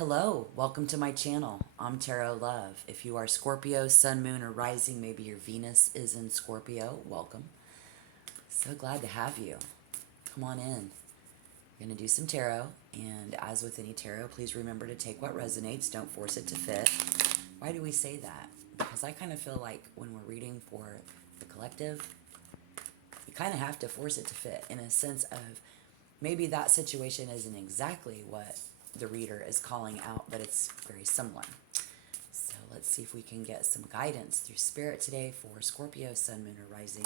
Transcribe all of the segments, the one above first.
Hello, welcome to my channel. I'm Tarot Love. If you are Scorpio, Sun, Moon, or Rising, maybe your Venus is in Scorpio, welcome. So glad to have you. Come on in. We're going to do some tarot, and as with any tarot, please remember to take what resonates. Don't force it to fit. Why do we say that? Because I kind of feel like when we're reading for the collective, you kind of have to force it to fit in a sense of maybe that situation isn't exactly what the reader is calling out, but it's very similar. So let's see if we can get some guidance through spirit today for Scorpio, Sun, Moon, or Rising.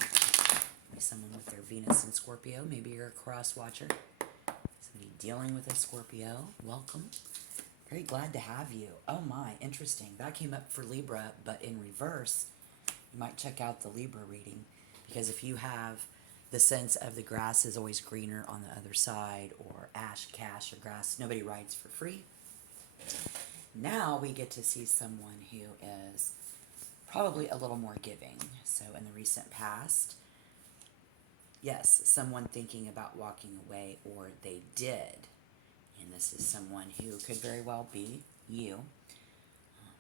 Maybe someone with their Venus in Scorpio. Maybe you're a cross watcher. Somebody dealing with a Scorpio. Welcome. Very glad to have you. Oh my, interesting. That came up for Libra, but in reverse. You might check out the Libra reading, because if you have the sense of the grass is always greener on the other side, or ash, cash, or grass, nobody rides for free. Now we get to see someone who is probably a little more giving. So in the recent past, yes, someone thinking about walking away, or they did. And this is someone who could very well be you.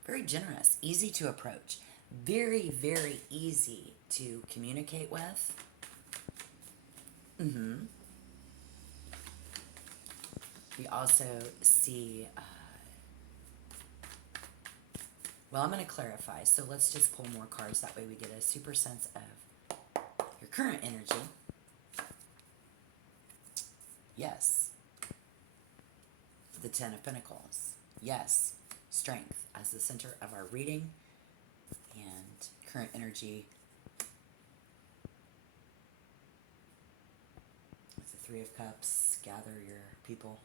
Very generous, easy to approach, very, very easy to communicate with. We also see, well, I'm going to clarify. So let's just pull more cards. That way we get a super sense of your current energy. Yes. The Ten of Pentacles. Yes. Strength as the center of our reading. And current energy. With the Three of Cups. Gather your people.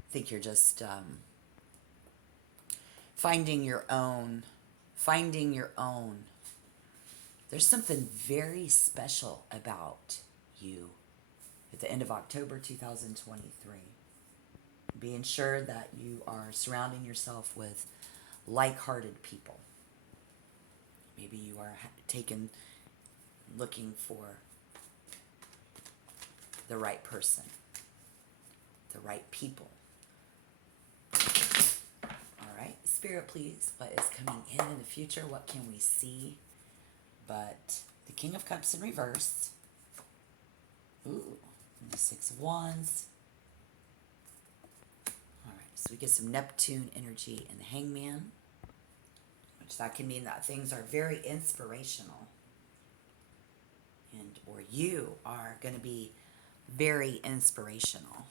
I think you're just finding your own. There's something very special about you at the end of October 2023. Being sure that you are surrounding yourself with like-hearted people. Maybe you are looking for the right person, the right people. All right, Spirit, please, what is coming in the future? What can we see? But the King of Cups in reverse. Ooh, and the Six of Wands. All right, so we get some Neptune energy in the Hangman, which that can mean that things are very inspirational. And or you are going to be very inspirational.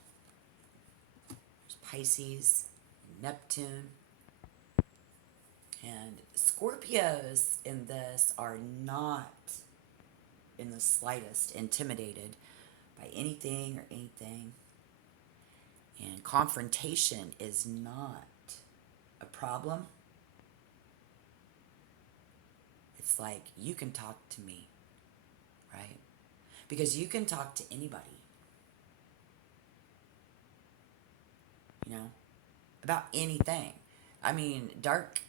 There's Pisces, Neptune. And Scorpios in this are not in the slightest intimidated by anything or anything. And confrontation is not a problem. It's like, you can talk to me, right? Because you can talk to anybody, you know, about anything. I mean, dark,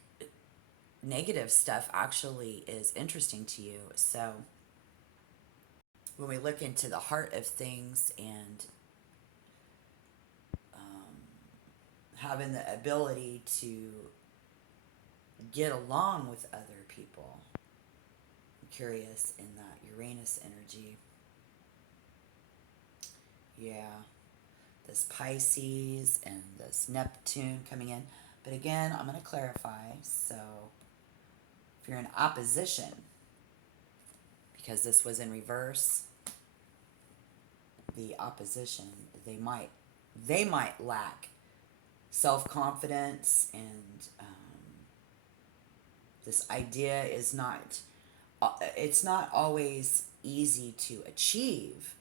negative stuff actually is interesting to you. So when we look into the heart of things and having the ability to get along with other people, I'm curious in that Uranus energy. Yeah, this Pisces and this Neptune coming in. But again, I'm going to clarify. So if you're in opposition, because this was in reverse, the opposition, they might lack self-confidence, and this idea is not, it's not always easy to achieve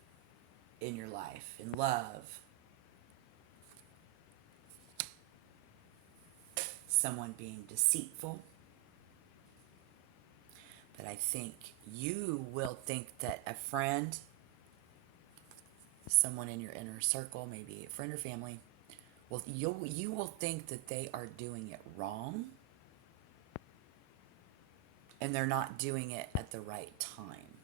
in your life, in love. Someone being deceitful. But I think you will think that a friend, someone in your inner circle, maybe a friend or family, well, you will think that they are doing it wrong, and they're not doing it at the right time.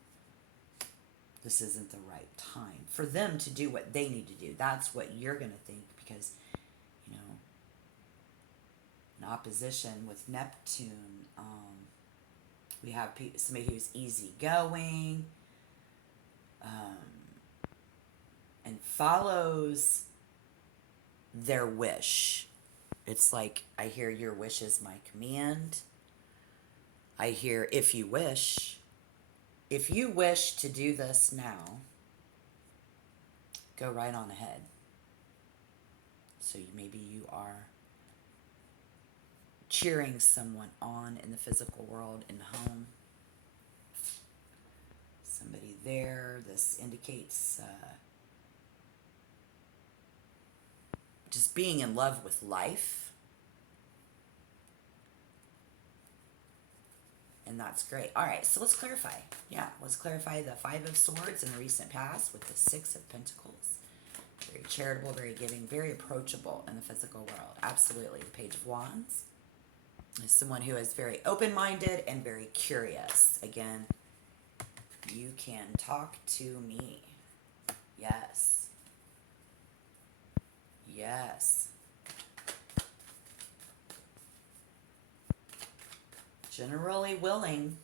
this isn't the right time for them to do what they need to do. That's what you're going to think because, you know, in opposition with Neptune, we have somebody who's easygoing and follows their wish. It's like, I hear your wish is my command. I hear if you wish. If you wish to do this now, go right on ahead. So maybe you are cheering someone on in the physical world, in the home. Somebody there. This indicates just being in love with life. And that's great. All right, so let's clarify. Yeah, let's clarify the Five of Swords in the recent past with the Six of Pentacles. Very charitable, very giving, very approachable in the physical world. Absolutely. The Page of Wands is someone who is very open-minded and very curious. Again, you can talk to me. Yes. Yes. Generally willing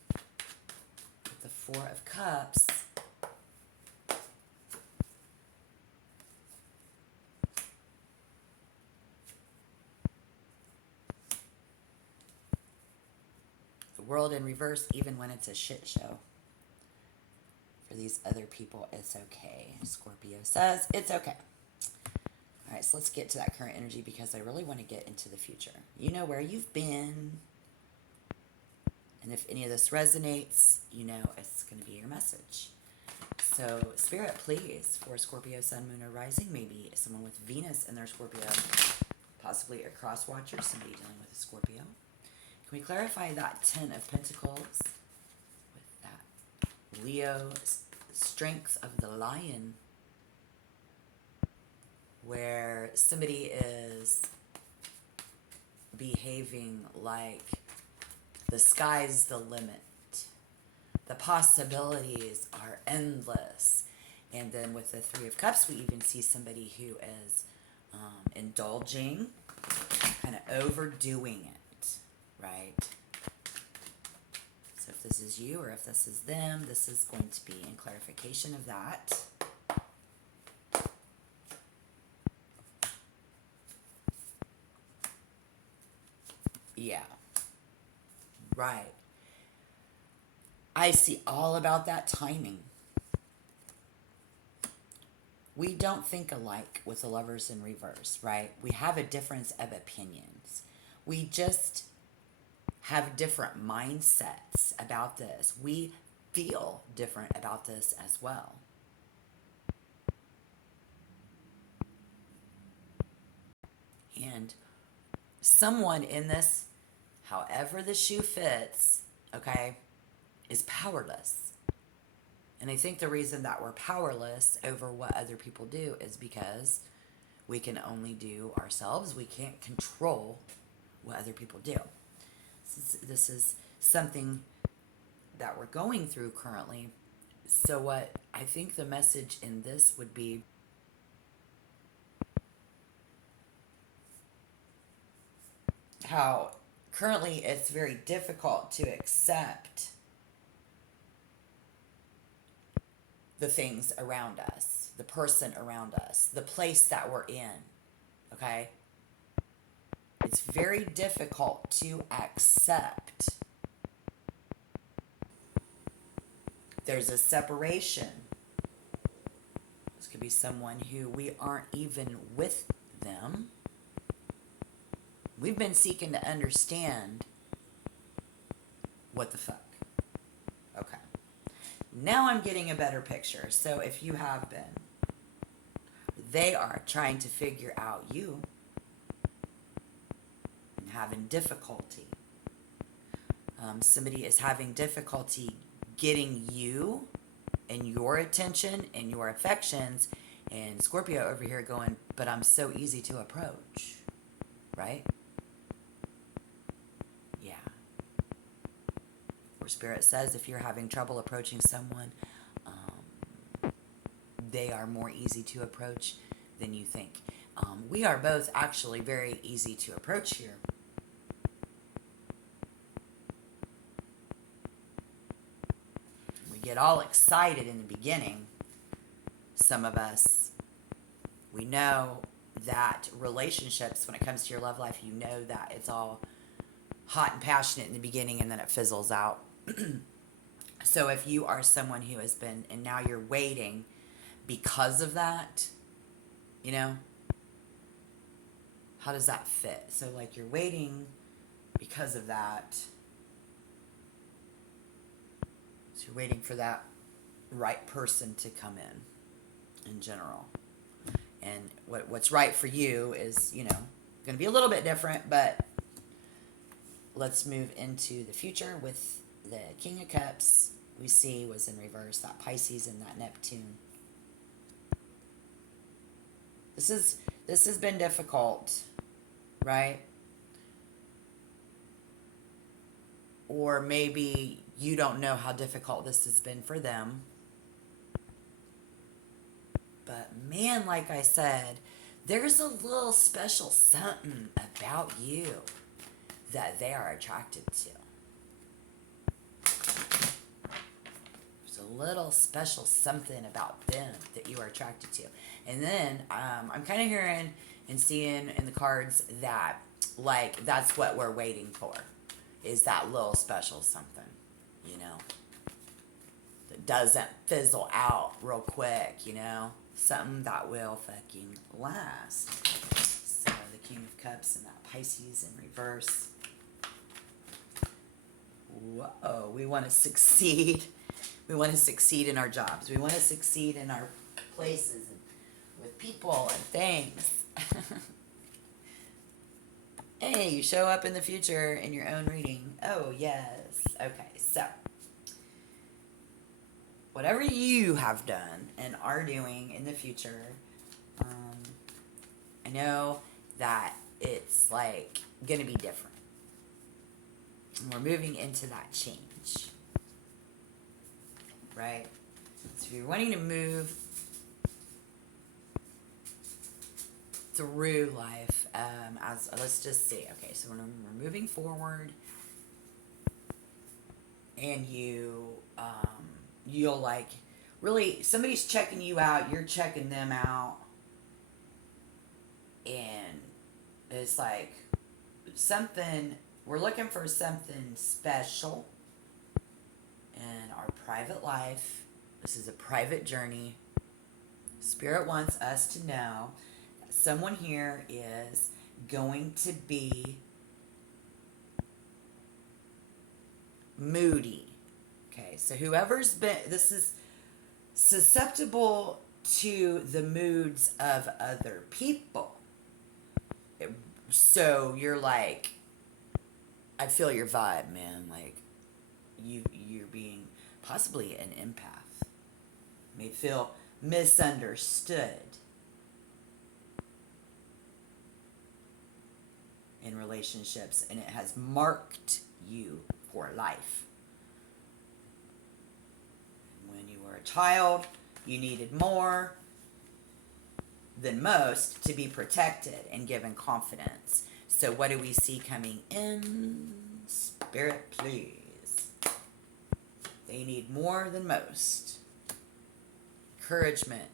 with the Four of Cups. The World in reverse, even when it's a shit show. For these other people, it's okay. Scorpio says it's okay. All right, so let's get to that current energy because I really want to get into the future. You know where you've been. And if any of this resonates, you know it's going to be your message. So, Spirit, please, for Scorpio, Sun, Moon, or Rising, maybe someone with Venus in their Scorpio, possibly a cross watcher, somebody dealing with a Scorpio. Can we clarify that Ten of Pentacles with that Leo strength of the Lion, where somebody is behaving like the sky's the limit. The possibilities are endless. And then with the Three of Cups, we even see somebody who is indulging, kind of overdoing it, right? So if this is you or if this is them, this is going to be in clarification of that. Yeah. Right. I see all about that timing. We don't think alike with the Lovers in reverse, right? We have a difference of opinions. We just have different mindsets about this. We feel different about this as well. And someone in this, however the shoe fits, okay, is powerless. And I think the reason that we're powerless over what other people do is because we can only do ourselves. We can't control what other people do. This is something that we're going through currently. So what I think the message in this would be, how currently it's very difficult to accept the things around us, the person around us, the place that we're in, okay? It's very difficult to accept. There's a separation. This could be someone who we aren't even with them. We've been seeking to understand what the fuck. Okay. Now I'm getting a better picture. So if you have been, they are trying to figure out you and having difficulty. Somebody is having difficulty getting you and your attention and your affections, and Scorpio over here going, but I'm so easy to approach, right? Yeah. Where Spirit says if you're having trouble approaching someone, they are more easy to approach than you think. We are both actually very easy to approach here. We get all excited in the beginning. Some of us, we know that relationships, when it comes to your love life, you know that it's all hot and passionate in the beginning and then it fizzles out. So if you are someone who has been, and now you're waiting because of that, you know, how does that fit? So like you're waiting because of that. So you're waiting for that right person to come in general. And what's right for you is, you know, going to be a little bit different, but let's move into the future with the King of Cups. We see was in reverse, that Pisces and that Neptune. This has been difficult, right? Or maybe you don't know how difficult this has been for them. But man, like I said, there's a little special something about you that they are attracted to. There's a little special something about them that you are attracted to. And then I'm kind of hearing and seeing in the cards that, like, that's what we're waiting for, is that little special something, you know, that doesn't fizzle out real quick, you know, something that will fucking last. So the King of Cups and that Pisces in reverse. Whoa, we want to succeed. We want to succeed in our jobs. We want to succeed in our places and with people and things. Hey, you show up in the future in your own reading. Oh, yes. Okay, so whatever you have done and are doing in the future, I know that it's like going to be different. And we're moving into that change, right? So if you're wanting to move through life, as let's just see. Okay, so when we're moving forward, and you'll like really, somebody's checking you out, you're checking them out, and it's like something, we're looking for something special in our private life. This is a private journey. Spirit wants us to know that someone here is going to be moody. Okay, so whoever's been, this is susceptible to the moods of other people. So you're like, I feel your vibe, man. Like you're being possibly an empath. You may feel misunderstood in relationships, and it has marked you for life. When you were a child, you needed more than most to be protected and given confidence. So what do we see coming in? Spirit, please. They need more than most. Encouragement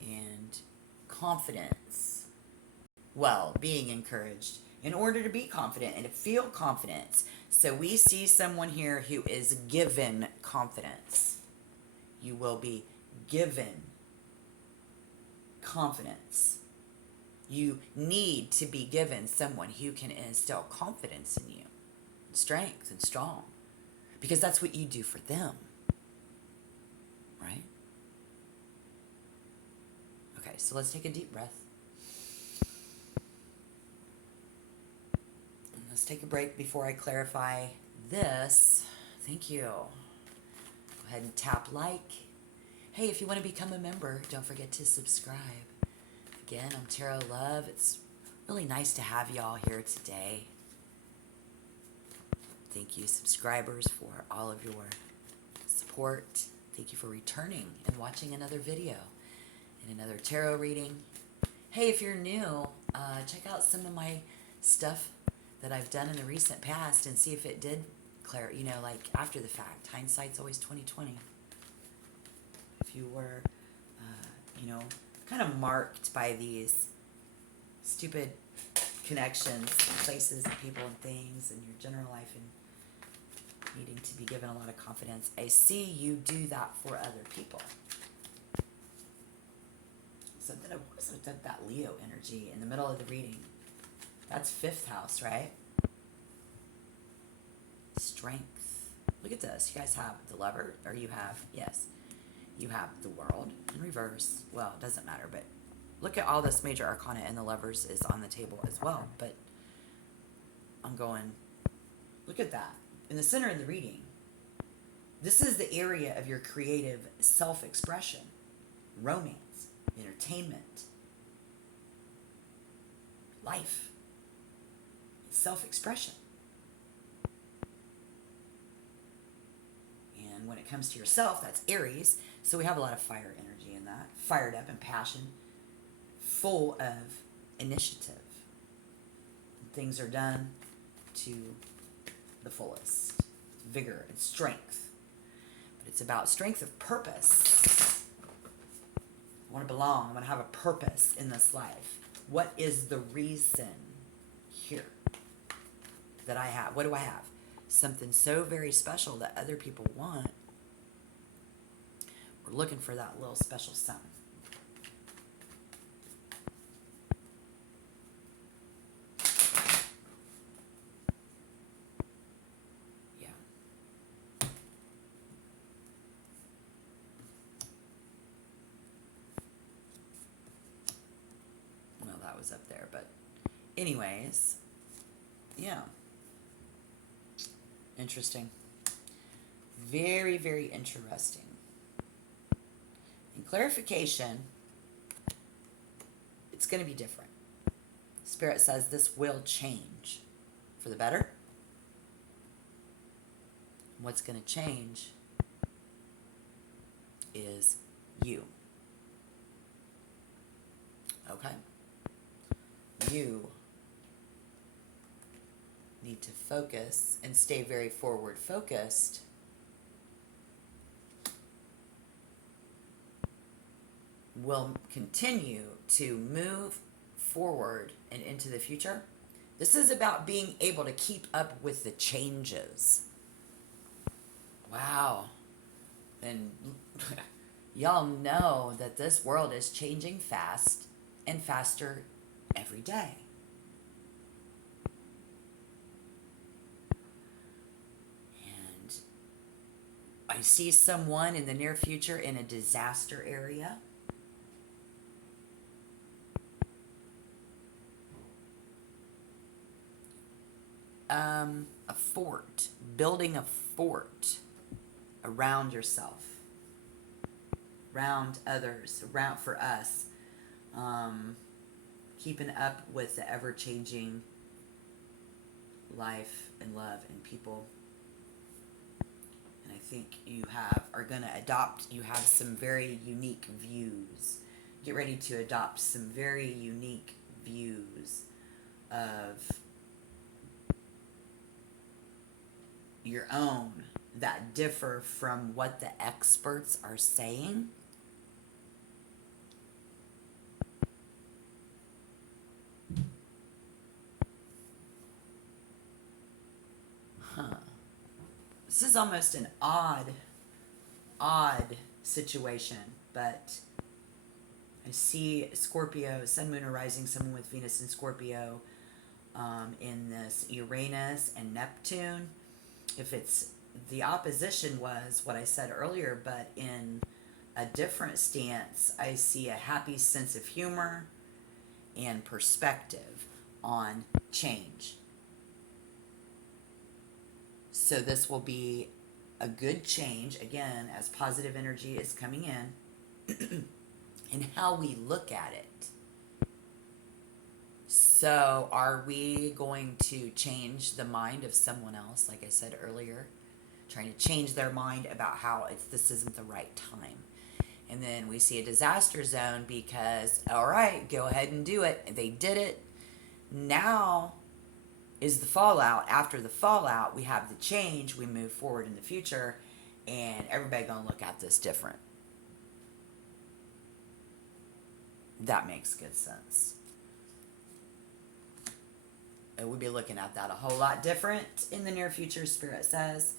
and confidence. Well, being encouraged in order to be confident and to feel confidence. So we see someone here who is given confidence. You will be given confidence. You need to be given someone who can instill confidence in you, strength and strong, because that's what you do for them, right? Okay, so let's take a deep breath. And let's take a break before I clarify this. Thank you. Go ahead and tap like. Hey, if you want to become a member, don't forget to subscribe. Again, I'm Tarot Love. It's really nice to have y'all here today. Thank you, subscribers, for all of your support. Thank you for returning and watching another video and another tarot reading. Hey, if you're new, check out some of my stuff that I've done in the recent past and see if it did clear, like after the fact. Hindsight's always 20/20. If you were, kind of marked by these stupid connections, places, and people and things in your general life and needing to be given a lot of confidence, I see you do that for other people. So what is it with that Leo energy in the middle of the reading? That's 5th house, right? Strength. Look at this. You guys have the Lover, or you have the World in reverse. Well, it doesn't matter, but look at all this major arcana, and the Lovers is on the table as well. But I'm going, look at that. In the center of the reading, this is the area of your creative self-expression, romance, entertainment, life, self-expression. And when it comes to yourself, that's Aries. So we have a lot of fire energy in that. Fired up and passion, full of initiative. Things are done to the fullest. Vigor and strength. But it's about strength of purpose. I want to belong. I want to have a purpose in this life. What is the reason here that I have? What do I have? Something so very special that other people want. We're looking for that little special something. Yeah. Well, that was up there, but anyways, yeah. Interesting. Very, very interesting. In clarification, it's going to be different. Spirit says this will change for the better. What's going to change is you. Okay? You need to focus and stay very forward focused will continue to move forward and into the future. This is about being able to keep up with the changes. Wow. And y'all know that this world is changing fast and faster every day. I see someone in the near future in a disaster area. A fort, building a fort around yourself, around others, around for us, keeping up with the ever-changing life and love and people. And I think you have some very unique views. Get ready to adopt some very unique views of your own that differ from what the experts are saying. This is almost an odd situation, but I see Scorpio, Sun, Moon, or Rising, someone with Venus in Scorpio, in this Uranus and Neptune. If it's the opposition was what I said earlier, but in a different stance, I see a happy sense of humor and perspective on change. So this will be a good change, again, as positive energy is coming in, and how we look at it. So are we going to change the mind of someone else, like I said earlier, trying to change their mind about how this isn't the right time. And then we see a disaster zone because, all right, go ahead and do it. They did it. Now is the fallout. After the fallout, we have the change. We move forward in the future, and everybody going to look at this different. That makes good sense. And we'll be looking at that a whole lot different in the near future, Spirit says.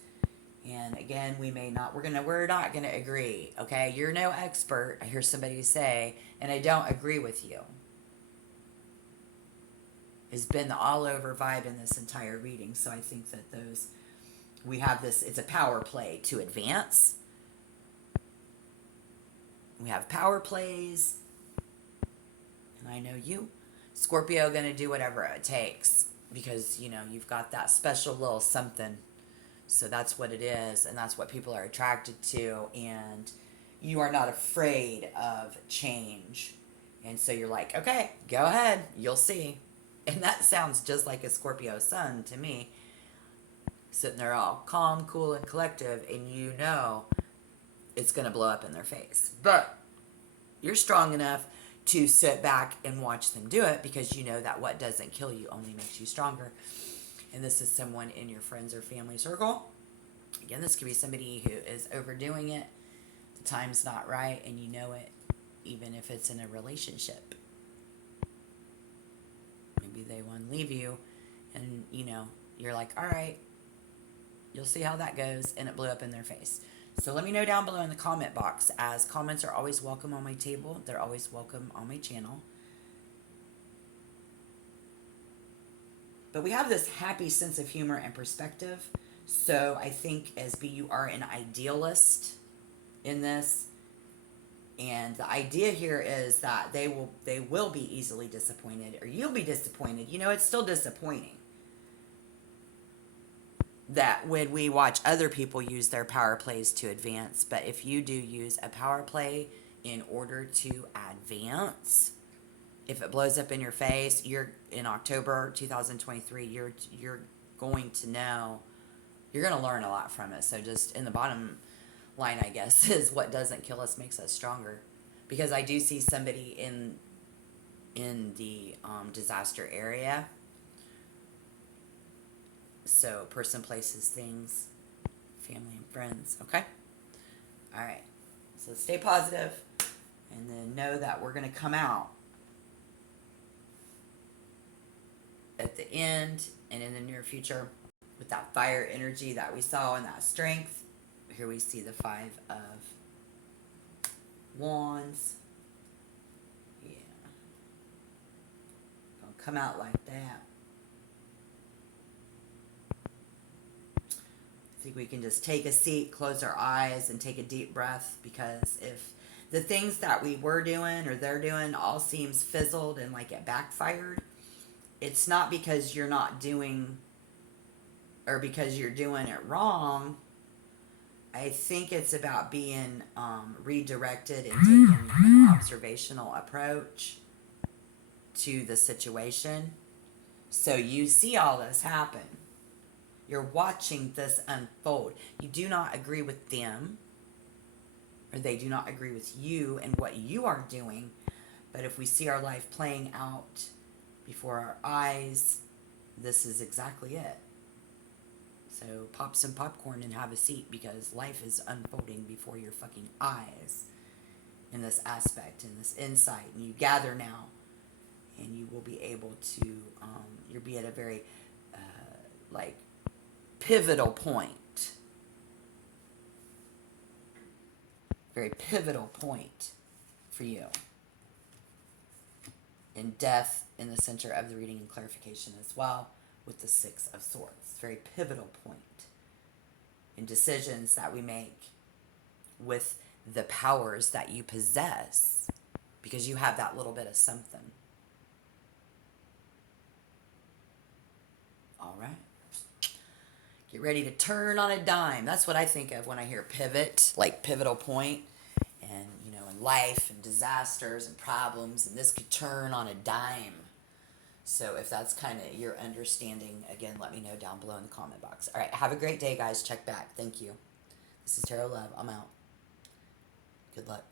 And again, we're not gonna agree. Okay, you're no expert. I hear somebody say, and I don't agree with you. Has been the all over vibe in this entire reading. So I think that we have this. It's a power play to advance. We have power plays, and I know you, Scorpio, gonna do whatever it takes because you've got that special little something. So that's what it is, and that's what people are attracted to, and you are not afraid of change. And so you're like, okay, go ahead, you'll see. And that sounds just like a Scorpio sun to me, sitting there all calm, cool, and collective, and it's going to blow up in their face. But you're strong enough to sit back and watch them do it because you know that what doesn't kill you only makes you stronger. And this is someone in your friends or family circle. Again, this could be somebody who is overdoing it. The time's not right, and you know it, even if it's in a relationship. Maybe they want to leave you, and you're like, all right, you'll see how that goes, and it blew up in their face. So let me know down below in the comment box, as comments are always welcome on my table. They're always welcome on my channel. But we have this happy sense of humor and perspective. So I think as B, you are an idealist in this. And the idea here is that they will be easily disappointed, or you'll be disappointed. It's still disappointing that when we watch other people use their power plays to advance. But if you do use a power play in order to advance, if it blows up in your face, you're in October 2023, you're going to know, you're going to learn a lot from it. So just in the bottom line, I guess, is what doesn't kill us makes us stronger. Because I do see somebody in the disaster area. So person, places, things, family and friends. Okay? All right. So stay positive, and then know that we're going to come out at the end and in the near future with that fire energy that we saw and that strength. Here we see the 5 of Wands. Yeah. Gonna come out like that. I think we can just take a seat, close our eyes, and take a deep breath, because if the things that we were doing or they're doing all seems fizzled and like it backfired, it's not because you're not doing, or because you're doing it wrong. I think it's about being redirected and taking an observational approach to the situation. So you see all this happen. You're watching this unfold. You do not agree with them, or they do not agree with you and what you are doing. But if we see our life playing out before our eyes, this is exactly it. So pop some popcorn and have a seat, because life is unfolding before your fucking eyes in this aspect, in this insight. And you gather now, and you will be able to, you'll be at a very, pivotal point. Very pivotal point for you. In death in the center of the reading and clarification as well, with the 6 of Swords. Very pivotal point in decisions that we make with the powers that you possess, because you have that little bit of something. All right. Get ready to turn on a dime. That's what I think of when I hear pivot, like pivotal point. And, in life and disasters and problems, and this could turn on a dime. So if that's kind of your understanding, again, let me know down below in the comment box. All right, have a great day, guys. Check back. Thank you. This is Tarot Love. I'm out. Good luck.